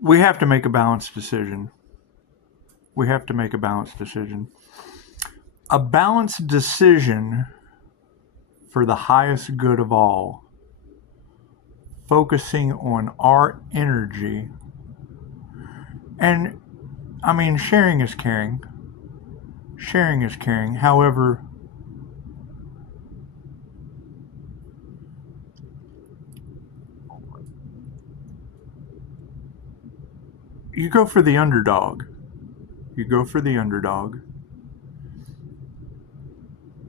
We have to make a balanced decision. We have to make a balanced decision. A balanced decision for the highest good of all, focusing on our energy. And I mean, sharing is caring. Sharing is caring. However, you go for the underdog. You go for the underdog.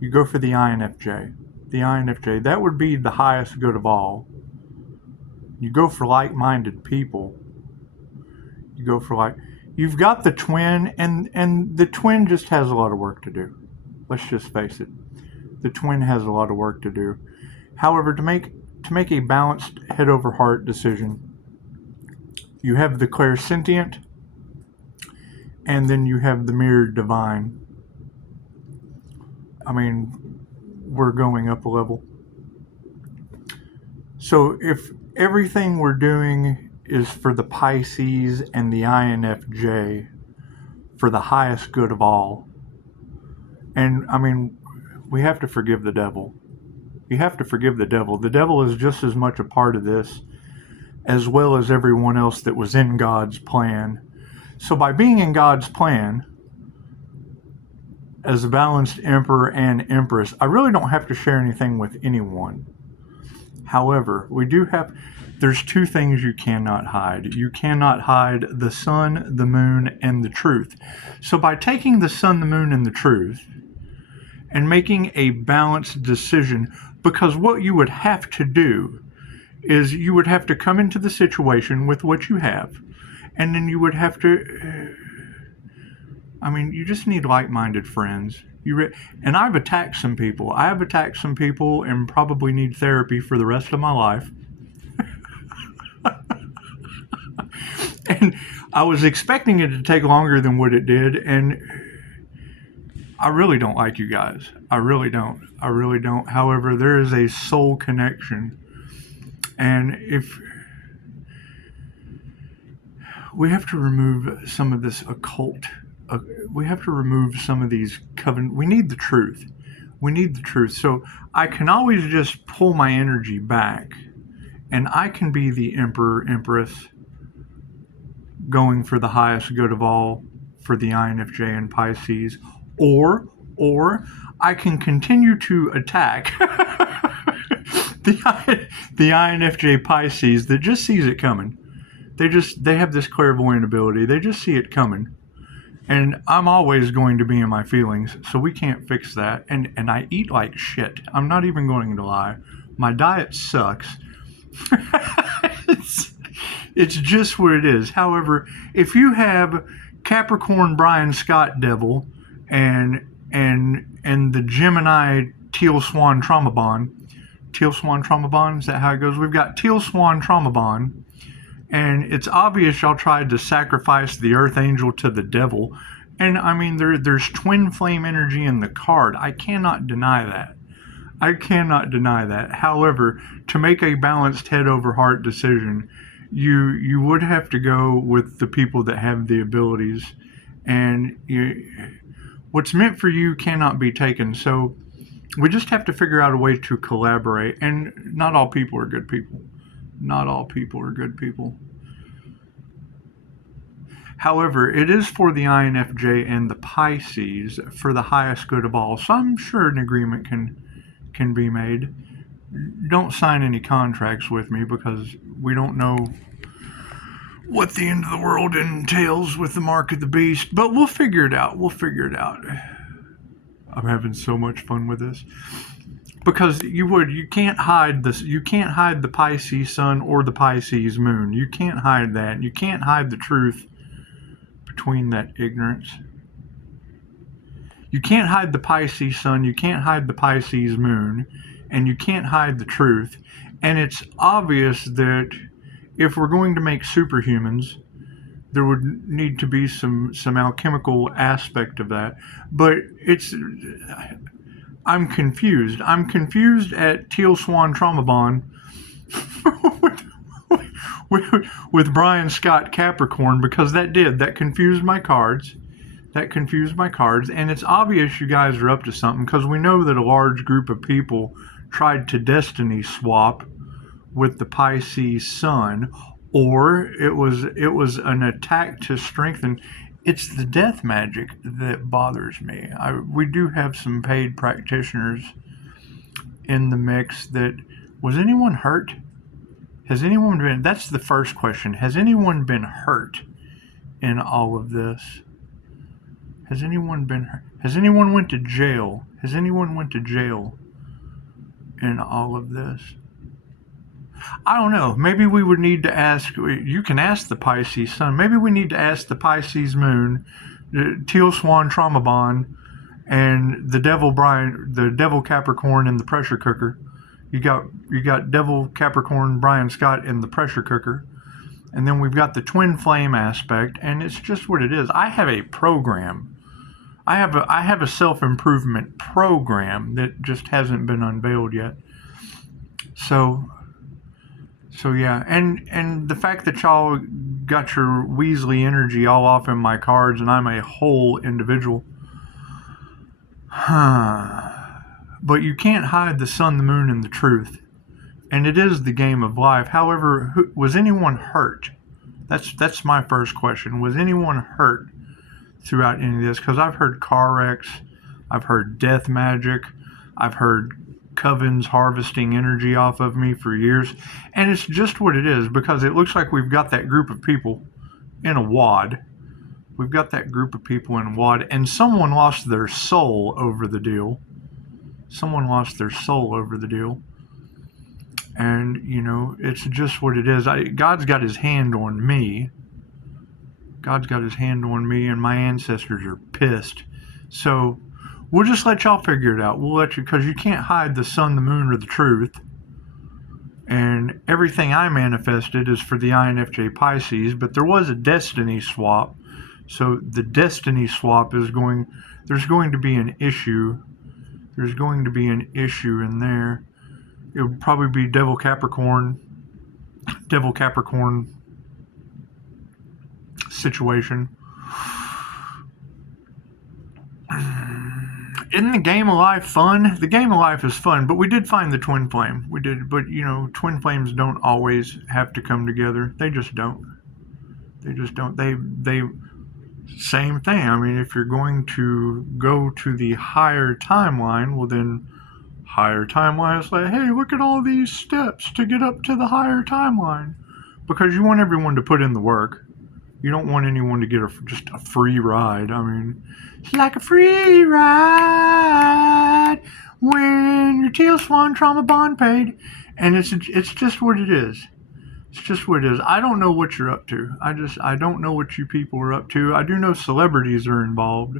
You go for the INFJ. The INFJ, that would be the highest good of all. You go for like-minded people. You go for you've got the twin, and the twin just has a lot of work to do. Let's just face it. The twin has a lot of work to do. However, to make a balanced head over heart decision, you have the clairsentient, and then you have the mirrored divine. I mean, we're going up a level. So if everything we're doing is for the Pisces and the INFJ, for the highest good of all, and I mean, we have to forgive the devil. You have to forgive the devil. The devil is just as much a part of this as well as everyone else that was in God's plan. So by being in God's plan, as a balanced emperor and empress, I really don't have to share anything with anyone. However, there's two things you cannot hide. You cannot hide the sun, the moon, and the truth. So by taking the sun, the moon, and the truth, and making a balanced decision, because what you would have to do is you would have to come into the situation with what you have, and then you would have to, you just need like-minded friends. And I've attacked some people. I have attacked some people and probably need therapy for the rest of my life. And I was expecting it to take longer than what it did, and I really don't like you guys. I really don't. However, there is a soul connection. And if we have to remove some of this occult, we have to remove some of these covenant. We need the truth. So I can always just pull my energy back, and I can be the emperor, empress, going for the highest good of all for the INFJ and Pisces, or I can continue to attack the INFJ Pisces that just sees it coming. They have this clairvoyant ability. They just see it coming. And I'm always going to be in my feelings, so we can't fix that. And I eat like shit. I'm not even going to lie. My diet sucks. It's just what it is. However, if you have Capricorn Brian Scott Devil and the Gemini Teal Swan Trauma Bond, is that how it goes? We've got Teal Swan Trauma Bond, and it's obvious y'all tried to sacrifice the Earth Angel to the devil. And I mean, there's twin flame energy in the card. I cannot deny that. However, to make a balanced head over heart decision, you would have to go with the people that have the abilities, and what's meant for you cannot be taken. So we just have to figure out a way to collaborate. And not all people are good people. However, it is for the INFJ and the Pisces for the highest good of all. So I'm sure an agreement can be made. Don't sign any contracts with me, because we don't know what the end of the world entails with the mark of the beast. But we'll figure it out. I'm having so much fun with this. Because you can't hide this. You can't hide the Pisces sun or the Pisces moon. You can't hide that. You can't hide the truth between that ignorance. You can't hide the Pisces sun. You can't hide the Pisces moon, and you can't hide the truth. And it's obvious that if we're going to make superhumans, there would need to be some alchemical aspect of that. But I'm confused. I'm confused at Teal Swan Trauma Bond with Brian Scott Capricorn, because that confused my cards. That confused my cards, and it's obvious you guys are up to something, because we know that a large group of people tried to destiny swap with the Pisces Sun, or it was an attack to strengthen. It's the death magic that bothers me. We do have some paid practitioners in the mix. That was anyone hurt? Has anyone been? That's the first question. Has anyone been hurt in all of this? Has anyone been hurt? Has anyone went to jail? Has anyone went to jail in all of this? I don't know. Maybe we would need to ask. You can ask the Pisces Sun. Maybe we need to ask the Pisces Moon, Teal Swan Trauma Bond, and the Devil Capricorn in the pressure cooker. You got Devil Capricorn Brian Scott in the pressure cooker, and then we've got the twin flame aspect, and it's just what it is. I have a program. I have a self-improvement program that just hasn't been unveiled yet. So yeah, and the fact that y'all got your Weasley energy all off in my cards, and I'm a whole individual. But you can't hide the sun, the moon, and the truth. And it is the game of life. However, was anyone hurt? That's my first question. Was anyone hurt throughout any of this? Because I've heard car wrecks, I've heard death magic, I've heard covens harvesting energy off of me for years. And it's just what it is, because it looks like we've got that group of people in a wad. We've got that group of people in a wad, and someone lost their soul over the deal. Someone lost their soul over the deal. And, it's just what it is. God's got his hand on me. God's got his hand on me, and my ancestors are pissed. So we'll just let y'all figure it out. We'll let you, because you can't hide the sun, the moon, or the truth. And everything I manifested is for the INFJ Pisces, but there was a destiny swap. So the destiny swap there's going to be an issue. There's going to be an issue in there. It would probably be Devil Capricorn situation. Isn't the game of life fun? The game of life is fun, but we did find the twin flame. We did, but twin flames don't always have to come together. They just don't. They same thing. I mean, if you're going to go to the higher timeline, well then higher timeline is like, hey, look at all these steps to get up to the higher timeline. Because you want everyone to put in the work. You don't want anyone to get just a free ride. I mean, it's like a free ride when your Teal Swan Trauma Bond paid. And it's just what it is. It's just what it is. I don't know what you're up to. I don't know what you people are up to. I do know celebrities are involved.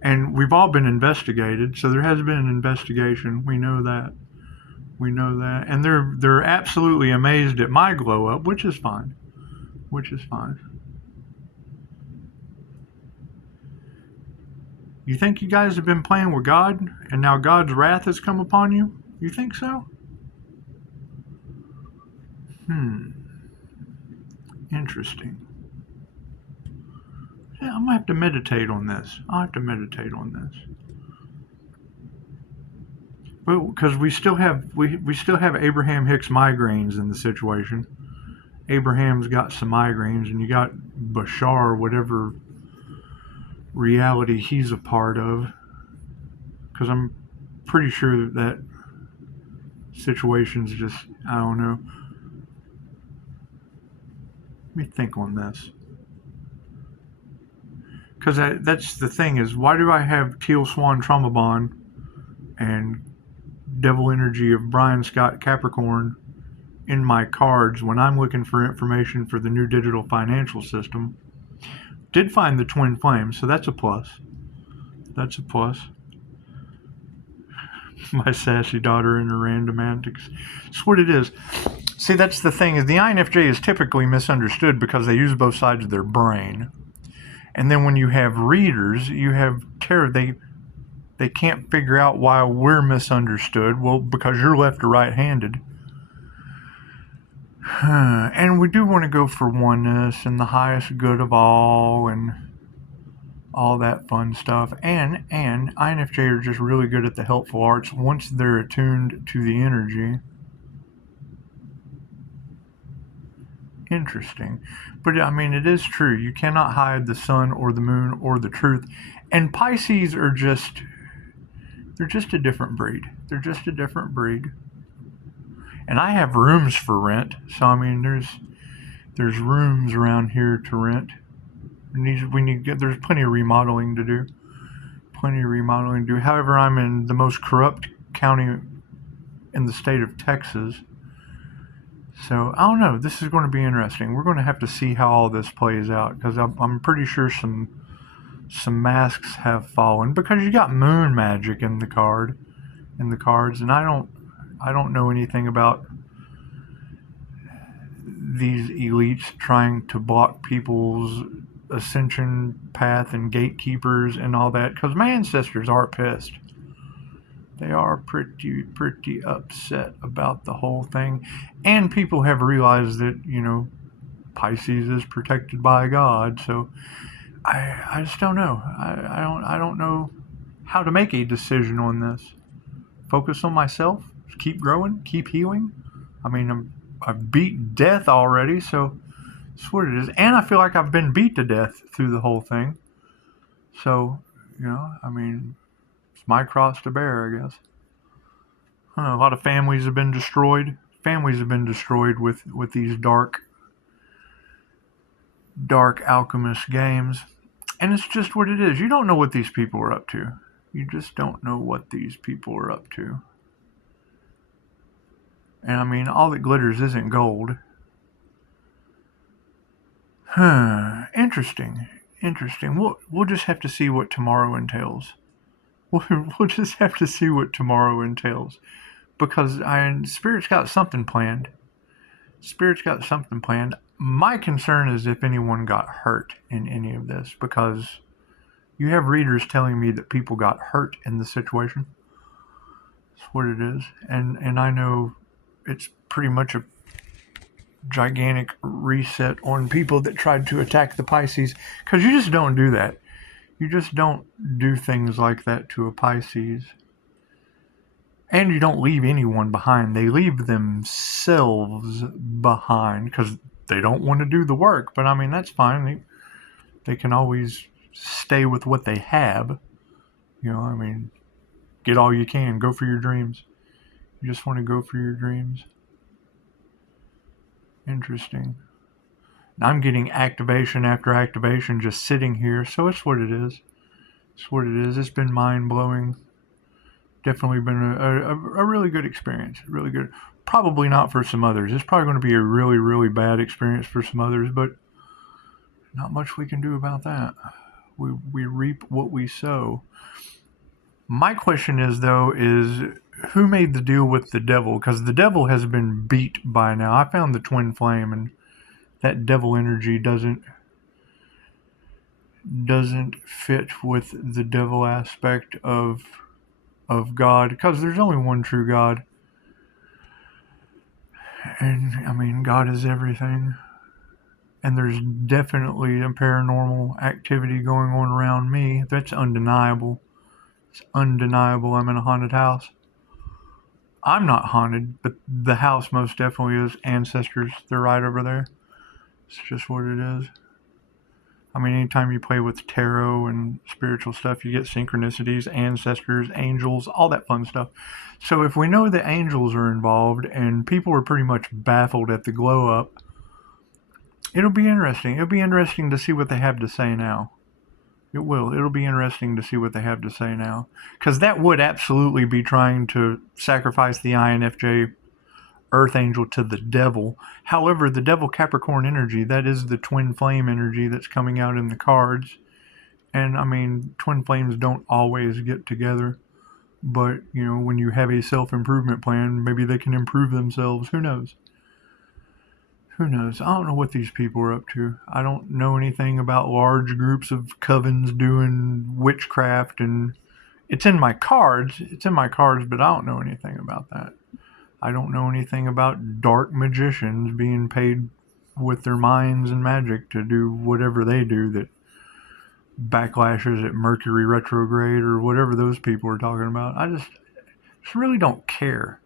And we've all been investigated. So there has been an investigation. We know that. And they're absolutely amazed at my glow up, which is fine. You think you guys have been playing with God, and now God's wrath has come upon you? You think so? Interesting. Yeah, I'm gonna have to meditate on this. Well, because we still have Abraham Hicks migraines in the situation. Abraham's got some migraines, and you got Bashar, whatever reality he's a part of. Because I'm pretty sure that situation's just, I don't know. Let me think on this. Because that's the thing is, why do I have Teal Swan Trauma Bond and Devil Energy of Brian Scott Capricorn in my cards when I'm looking for information for the new digital financial system? Did find the twin flame, so that's a plus. My sassy daughter and her random antics. It's what it is. See, that's the thing, is the INFJ is typically misunderstood because they use both sides of their brain. And then when you have readers, you have terror. They can't figure out why we're misunderstood. Well, because you're left or right-handed. And we do want to go for oneness and the highest good of all and all that fun stuff. And INFJ are just really good at the helpful arts once they're attuned to the energy. Interesting. But I mean, it is true. You cannot hide the sun or the moon or the truth. And Pisces are just, they're just a different breed. They're just a different breed. And I have rooms for rent. So, I mean, there's rooms around here to rent. There's plenty of remodeling to do. Plenty of remodeling to do. However, I'm in the most corrupt county in the state of Texas. So I don't know. This is going to be interesting. We're going to have to see how all this plays out because I'm pretty sure some masks have fallen because you got moon magic in the cards, and I don't know anything about these elites trying to block people's ascension path and gatekeepers and all that because my ancestors are pissed. They are pretty upset about the whole thing, and people have realized that Pisces is protected by God. So I just don't know. I don't know how to make a decision on this. Focus on myself, keep growing, keep healing. I mean, I've beat death already, so that's what it is. And I feel like I've been beat to death through the whole thing. So, I mean, it's my cross to bear, I guess. A lot of families have been destroyed. Families have been destroyed with these dark alchemist games. And it's just what it is. You don't know what these people are up to. You just don't know what these people are up to. And I mean, all that glitters isn't gold. Interesting. We'll just have to see what tomorrow entails. We'll just have to see what tomorrow entails. Because Spirit's got something planned. My concern is if anyone got hurt in any of this, because you have readers telling me that people got hurt in the situation. That's what it is. And I know it's pretty much a gigantic reset on people that tried to attack the Pisces, because you just don't do that. You just don't do things like that to a Pisces. And you don't leave anyone behind. They leave themselves behind because they don't want to do the work. But I mean, that's fine. They can always stay with what they have. I mean, get all you can. Go for your dreams. You just want to go for your dreams. Interesting. I'm getting activation after activation just sitting here. So it's what it is. It's been mind-blowing. Definitely been a really good experience. Really good. Probably not for some others. It's probably going to be a really, really bad experience for some others, but not much we can do about that. We reap what we sow. My question is, though, who made the deal with the devil? Because the devil has been beat by now. I found the twin flame, and that devil energy doesn't fit with the devil aspect of God, because there's only one true God. And I mean, God is everything. And there's definitely a paranormal activity going on around me. That's undeniable. It's undeniable. I'm in a haunted house. I'm not haunted, but the house most definitely is. Ancestors, they're right over there. It's just what it is. I mean, anytime you play with tarot and spiritual stuff, you get synchronicities, ancestors, angels, all that fun stuff. So if we know the angels are involved and people are pretty much baffled at the glow up, it'll be interesting. It'll be interesting to see what they have to say now. It will. It'll be interesting to see what they have to say now. Because that would absolutely be trying to sacrifice the INFJ Earth Angel to the devil. However, the devil Capricorn energy, that is the twin flame energy that's coming out in the cards. And I mean, twin flames don't always get together. But, when you have a self-improvement plan, maybe they can improve themselves. Who knows? I don't know what these people are up to. I don't know anything about large groups of covens doing witchcraft, and it's in my cards, but I don't know anything about that. I don't know anything about dark magicians being paid with their minds and magic to do whatever they do that backlashes at Mercury retrograde or whatever those people are talking about. I just really don't care.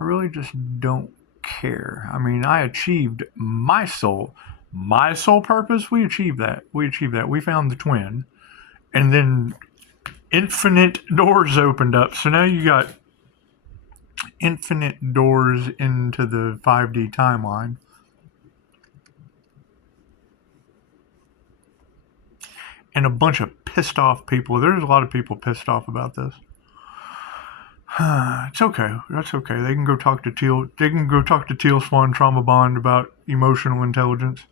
I really just don't care. I mean, I achieved my soul purpose. We achieved that. We found the twin, and then infinite doors opened up. So now you got infinite doors into the 5D timeline. And a bunch of pissed off people. There's a lot of people pissed off about this. It's okay. That's okay. They can go talk to Teal Swan Trauma Bond about emotional intelligence.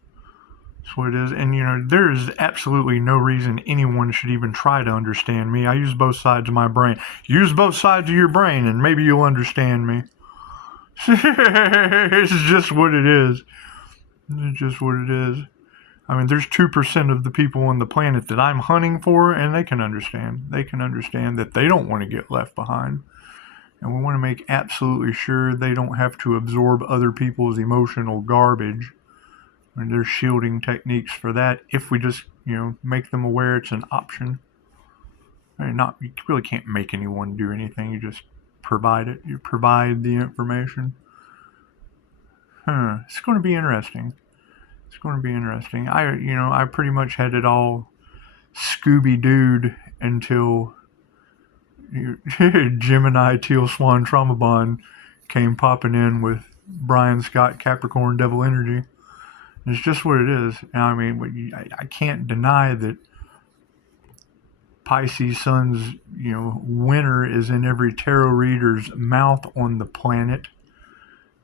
That's what it is. And there is absolutely no reason anyone should even try to understand me. I use both sides of my brain. Use both sides of your brain and maybe you'll understand me. It's just what it is. It's just what it is. I mean, there's 2% of the people on the planet that I'm hunting for, and they can understand. They can understand that they don't want to get left behind. And we want to make absolutely sure they don't have to absorb other people's emotional garbage. And there's shielding techniques for that if we just, make them aware it's an option. I mean, you really can't make anyone do anything. You just provide it. You provide the information. It's going to be interesting. It's going to be interesting. I pretty much had it all Scooby-Dooed until Gemini Teal Swan Trauma Bond came popping in with Brian Scott Capricorn Devil Energy. It's just what it is. And I mean, I can't deny that Pisces Sun's, winter is in every tarot reader's mouth on the planet.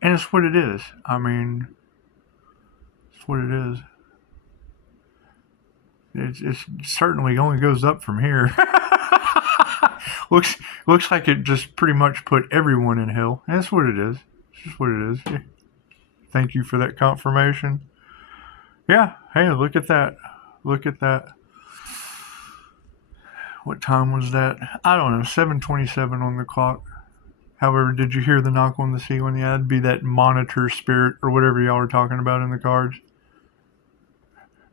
And it's what it is. I mean, it's what it is. It certainly only goes up from here. Looks like it just pretty much put everyone in hell. And that's what it is. It's just what it is. Yeah. Thank you for that confirmation. Yeah, hey, look at that. Look at that. What time was that? I don't know, 7:27 on the clock. However, did you hear the knock on the ceiling? Yeah, it'd be that monitor spirit or whatever y'all are talking about in the cards.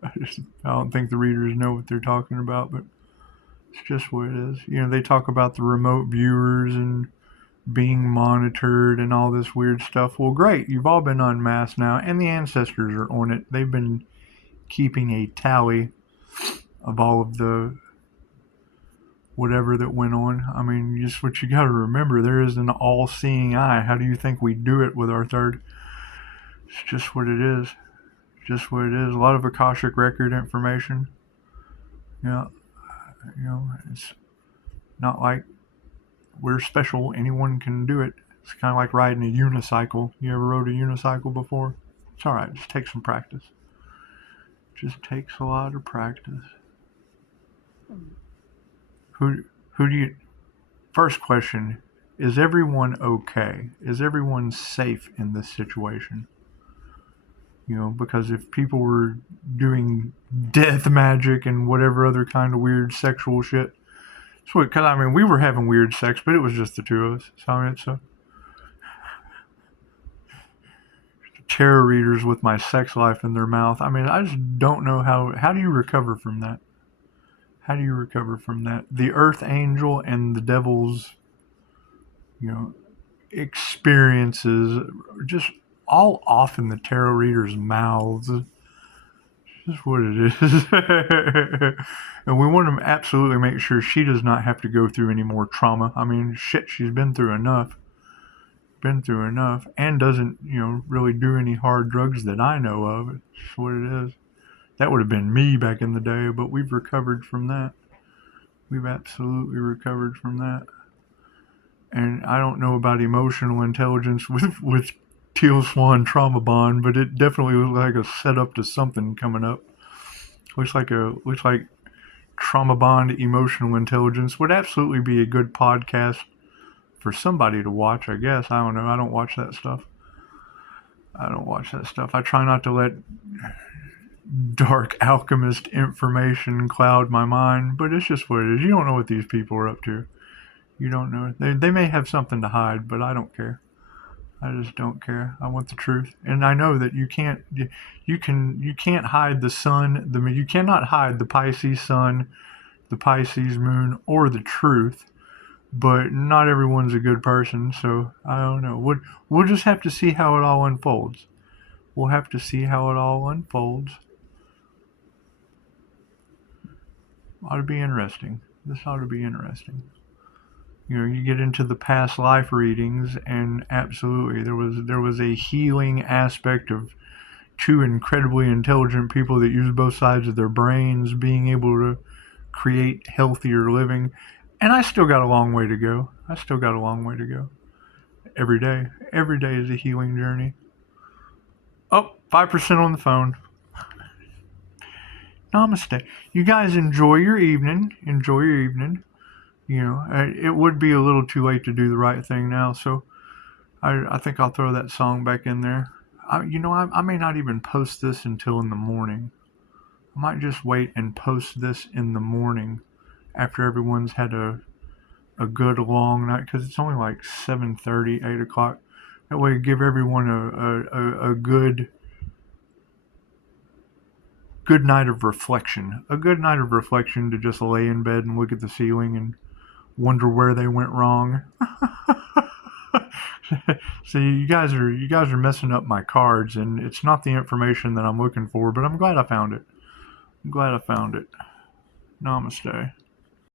I don't think the readers know what they're talking about, but it's just what it is. They talk about the remote viewers and being monitored and all this weird stuff. Well, great. You've all been unmasked now, and the ancestors are on it. They've been keeping a tally of all of the whatever that went on. I mean, just what you got to remember, there is an all-seeing eye. How do you think we do it with our third? It's just what it is. Just what it is. A lot of Akashic Record information. It's not like we're special. Anyone can do it. It's kind of like riding a unicycle. You ever rode a unicycle before? It's all right. Just take some practice. Just takes a lot of practice. Who do you... First question, is everyone okay? Is everyone safe in this situation? Because if people were doing death magic and whatever other kind of weird sexual shit, because we were having weird sex, but it was just the two of us. So it's tarot readers with my sex life in their mouth. I just don't know how do you recover from that? How do you recover from that? The Earth Angel and the Devil's, experiences are just all off in the tarot readers' mouths. It's just what it is. And we want to absolutely make sure she does not have to go through any more trauma. She's been through enough. And doesn't, really do any hard drugs that I know of. It's just what it is. That would have been me back in the day, but we've recovered from that. We've absolutely recovered from that. And I don't know about emotional intelligence with Teal Swan Trauma Bond, but it definitely looks like a setup to something coming up. Looks like Trauma Bond emotional intelligence would absolutely be a good podcast for somebody to watch, I guess. I don't know. I don't watch that stuff. I try not to let dark alchemist information cloud my mind, but it's just what it is. You don't know what these people are up to. You don't know. They may have something to hide, but I don't care. I just don't care. I want the truth, and I know that you can't hide the sun. You cannot hide the Pisces sun, the Pisces moon, or the truth. But not everyone's a good person, so I don't know. We'll just have to see how it all unfolds. We'll have to see how it all unfolds. Ought to be interesting. This ought to be interesting. You know, you get into the past life readings, and absolutely, there was a healing aspect of two incredibly intelligent people that use both sides of their brains being able to create healthier living. And I still got a long way to go. I still got a long way to go. Every day. Every day is a healing journey. Oh, 5% on the phone. Namaste. You guys enjoy your evening. Enjoy your evening. You know, it would be a little too late to do the right thing now, so I think I'll throw that song back in there. I may not even post this until in the morning. I might just wait and post this in the morning after everyone's had a good long night, because it's only like 7:30, 8 o'clock. That way, give everyone a good night of reflection. A good night of reflection to just lay in bed and look at the ceiling and wonder where they went wrong. See, you guys are messing up my cards, and it's not the information that I'm looking for. But I'm glad I found it. I'm glad I found it. Namaste.